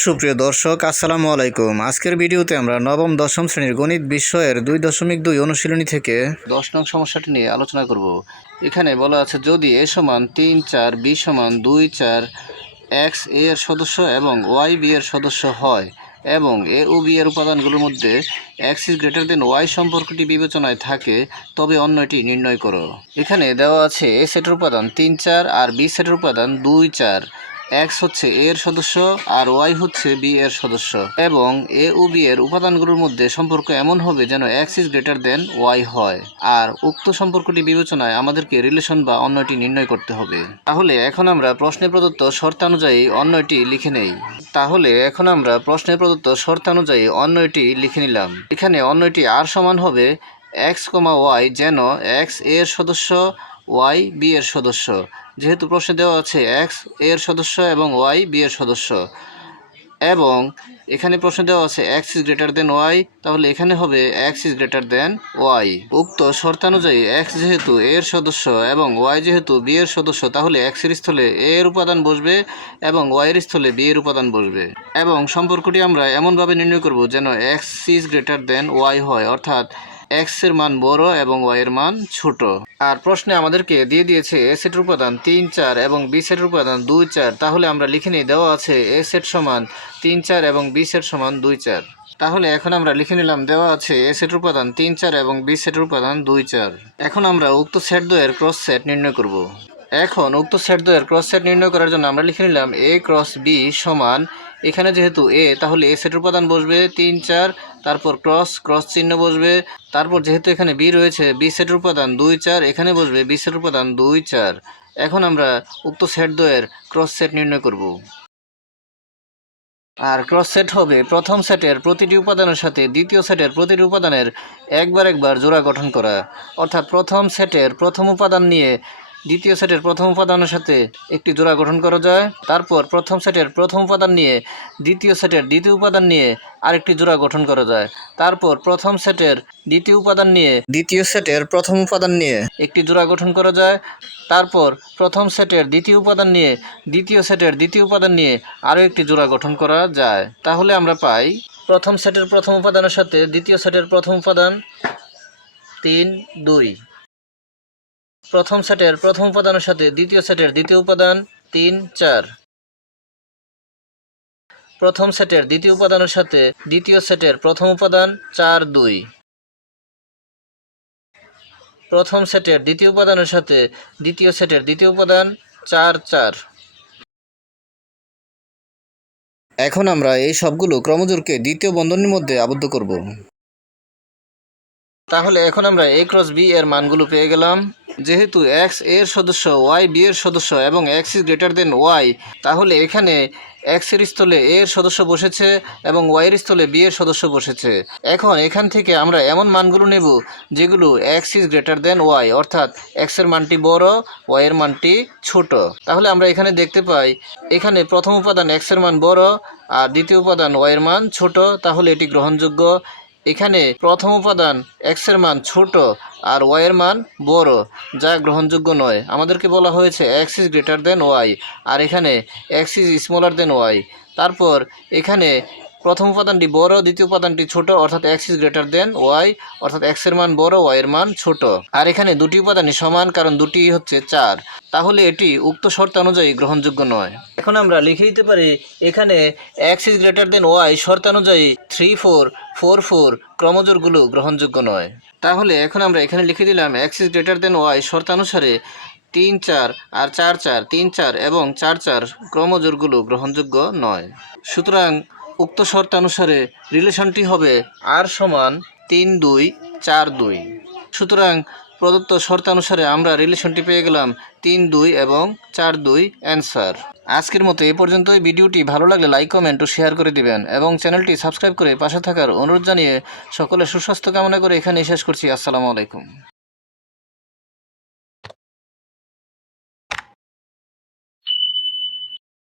সুপ্রিয় দর্শক আসসালামু আলাইকুম। আজকের ভিডিওতে আমরা নবম দশম শ্রেণীর গণিত বিষয়ের 2.2 অনুশীলনী থেকে 10 নং সমস্যাটি নিয়ে আলোচনা করব। এখানে বলা আছে যদি a সমান 3 4 b সমান 2 4 x a এর সদস্য এবং y b এর সদস্য হয় এবং a ও b এর উপাদানগুলোর মধ্যে x is greater than y সম্পর্কটি বিবেচনায় থাকে তবে অন্যটি নির্ণয় করো। এখানে দেওয়া আছে a সেটের উপাদান 3 4 আর b সেটের উপাদান 2 4। x হচ্ছে a এর সদস্য আর y হচ্ছে b এর সদস্য এবং a ও b এর উপাদানগুলোর মধ্যে সম্পর্ক এমন হবে যেন x is greater than y হয়। আর উক্ত সম্পর্কটি বিবেচনায় আমাদেরকে রিলেশন বা অন্যটি নির্ণয় করতে হবে। তাহলে এখন আমরা প্রশ্নে প্রদত্ত শর্তানুযায়ী অন্যটি লিখে নিলাম। এখানে অন্যটি আর সমান হবে x, y যেন x a এর সদস্য y b এর সদস্য। যেহেতু প্রশ্নে দেওয়া আছে x a এর সদস্য এবং y b এর সদস্য এবং এখানে প্রশ্নে দেওয়া আছে x is greater than y, তাহলে এখানে হবে x is greater than y। উক্ত শর্তানুযায়ী x যেহেতু a এর সদস্য এবং y যেহেতু b এর সদস্য, তাহলে x এর স্থলে a এর উপাদান বসবে এবং y এর স্থলে b এর উপাদান বসবে এবং সম্পর্কটি আমরা এমনভাবে নির্ণয় করব যেন x is greater than y হয়, অর্থাৎ x এর মান বড় এবং y এর মান ছোট। আর প্রশ্নে আমাদেরকে দিয়ে দিয়েছে a সেটের উপাদান 3 4 এবং b সেটের উপাদান 2 4। তাহলে আমরা লিখে নিই, দেওয়া আছে a সেট সমান 3 4 এবং b সেট সমান 2 4। তাহলে এখন আমরা লিখে নিলাম, দেওয়া আছে a সেটের উপাদান 3 4 এবং b সেটের উপাদান 2 4। এখন আমরা উক্ত সেট দ্বয়ের ক্রস সেট নির্ণয় করব। এখন উক্ত সেট দ্বয়ের ক্রস সেট নির্ণয় করার জন্য আমরা লিখে নিলাম a ক্রস b সমান, এখানে যেহেতু a তাহলে a সেটের উপাদান বসবে 3 4, তারপর ক্রস চিহ্ন বসবে, তারপর যেহেতু এখানে b রয়েছে b সেটের উপাদান 2 4, এখানে বসবে b সেটের উপাদান 2 4। এখন আমরা উক্ত সেট দ্বয়ের ক্রস সেট নির্ণয় করব। আর ক্রস সেট হবে প্রথম সেটের প্রতিটি উপাদানের সাথে দ্বিতীয় সেটের প্রতিটি উপাদানের একবার জোড়া গঠন করা। অর্থাৎ প্রথম সেটের প্রথম উপাদান নিয়ে দ্বিতীয় সেটের প্রথম উপাদানের সাথে একটি জোড়া গঠন করা যায়, তারপর প্রথম সেটের প্রথম উপাদান নিয়ে দ্বিতীয় সেটের দ্বিতীয় উপাদান নিয়ে আরেকটি জোড়া গঠন করা যায়, তারপর প্রথম সেটের দ্বিতীয় উপাদান নিয়ে দ্বিতীয় সেটের প্রথম উপাদান নিয়ে একটি জোড়া গঠন করা যায়, তারপর প্রথম সেটের দ্বিতীয় উপাদান নিয়ে দ্বিতীয় সেটের দ্বিতীয় উপাদান নিয়ে আরও একটি জোড়া গঠন করা যায়। তাহলে আমরা পাই প্রথম সেটের প্রথম উপাদানের সাথে দ্বিতীয় সেটের প্রথম উপাদান 3 2, প্রথম সেটের প্রথম উপাদানের সাথে দ্বিতীয় সেটের দ্বিতীয় উপাদান 3 4, প্রথম সেটের দ্বিতীয় উপাদানের সাথে দ্বিতীয় সেটের প্রথম উপাদান 4 2, প্রথম সেটের দ্বিতীয় উপাদানের সাথে দ্বিতীয় সেটের দ্বিতীয় উপাদান 4 4। এখন আমরা এই সবগুলো ক্রমজোড়কে দ্বিতীয় বন্ধনীর মধ্যে আবদ্ধ করব। তাহলে এখন আমরা a ক্রস b এর মানগুলো পেয়ে গেলাম। যেহেতু x এর সদস্য y b এর সদস্য এবং x is greater than y, তাহলে এখানে x এর স্থলে a এর সদস্য বসেছে এবং y এর স্থলে b এর সদস্য বসেছে। এখন এখান থেকে আমরা এমন মানগুলো নেব যেগুলো x is greater than y, অর্থাৎ x এর মানটি বড় y এর মানটি ছোট। তাহলে আমরা এখানে দেখতে পাই এখানে প্রথম উপাদান x এর মান বড় আর দ্বিতীয় উপাদান y এর মান ছোট, তাহলে এটি গ্রহণযোগ্য। এখানে প্রথম উপাদান x এর মান ছোট আর y এর মান বড়, যা গ্রহণযোগ্য নয়। আমাদেরকে বলা হয়েছে x is greater than y আর এখানে x is smaller then y। তারপর এখানে প্রথম উপাদানটি বড়, দ্বিতীয় উপাদানটি ছোট, অর্থাৎ x is greater than y, অর্থাৎ x এর মান বড় y এর মান ছোট। আর এখানে দুটি উপাদানই সমান, কারণ দুটি হচ্ছে 4, তাহলে এটি উক্ত শর্ত অনুযায়ী গ্রহণযোগ্য নয়। এখন আমরা লিখে দিতে পারি এখানে x is greater than y শর্তানুযায়ী 3 4 4 4 ক্রমজোড়গুলো গ্রহণযোগ্য নয়। তাহলে এখন আমরা এখানে লিখে দিলাম x is greater than y শর্তানুসারে 3 4 আর 4 4 3 4 এবং 4 4 ক্রমজোড়গুলো গ্রহণযোগ্য নয়। সুতরাং উক্ত শর্তানুসারে রিলেশনটি হবে r সমান 3 2 4 2। সুতরাং প্রদত্ত শর্তানুসারে আমরা রিলেশনটি পেয়ে গেলাম 3 2 এবং 4 2 অ্যান্সার। আজকের মতো এ পর্যন্তই। ভিডিওটি ভালো লাগলে লাইক কমেন্ট ও শেয়ার করে দিবেন এবং চ্যানেলটি সাবস্ক্রাইব করে পাশে থাকার অনুরোধ জানিয়ে সকলের সুস্বাস্থ্য কামনা করে এখানেই শেষ করছি। আসসালামু আলাইকুম।